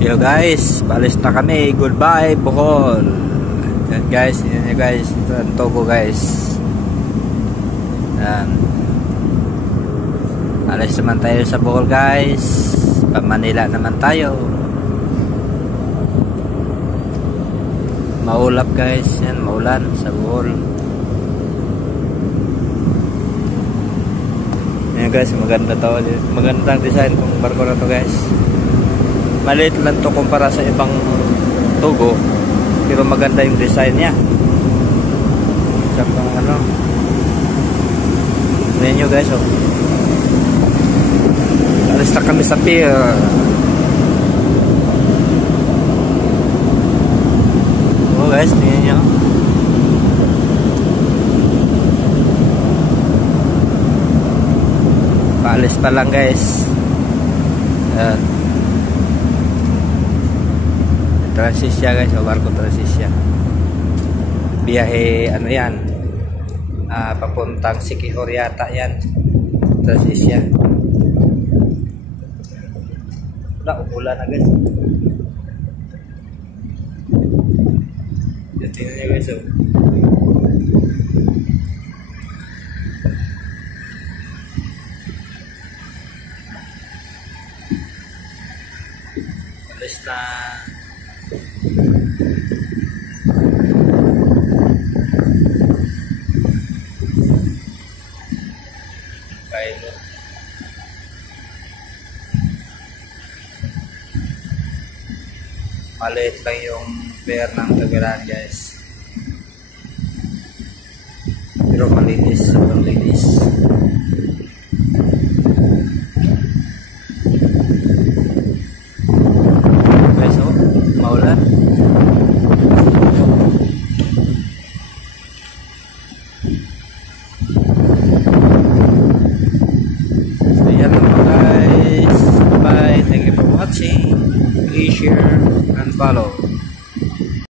Yo guys, paalis na kami. Goodbye Bohol. Yan guys, yun guys. Ito ang Togo guys. Yan. Alis naman tayo sa Bohol guys. Pa Manila naman tayo. Maulap guys. Yan, maulan sa Bohol. Yan guys, maganda to. Magandang design tong barko na to guys. Maliit lang to kumpara sa ibang Togo, pero maganda yung design niya. Saktong ano. Tingnan nyo guys, oh. Alis na kami sa pier. Oh guys, tingnan nyo. Paalis pa lang guys. Ayan. Transisya guys, o barko Transisya. Biyahe ano yan, papuntang Siquijor yata yan, Transisya. Wala, umulan na guys. Tingnan nyo guys, oh. Alis na. Maliit lang yung pier ng Tagaran guys, pero malinis, sobrang linis. Guys, oh, maulan. So yan lang guys, bye, thank you for watching. Please share and follow.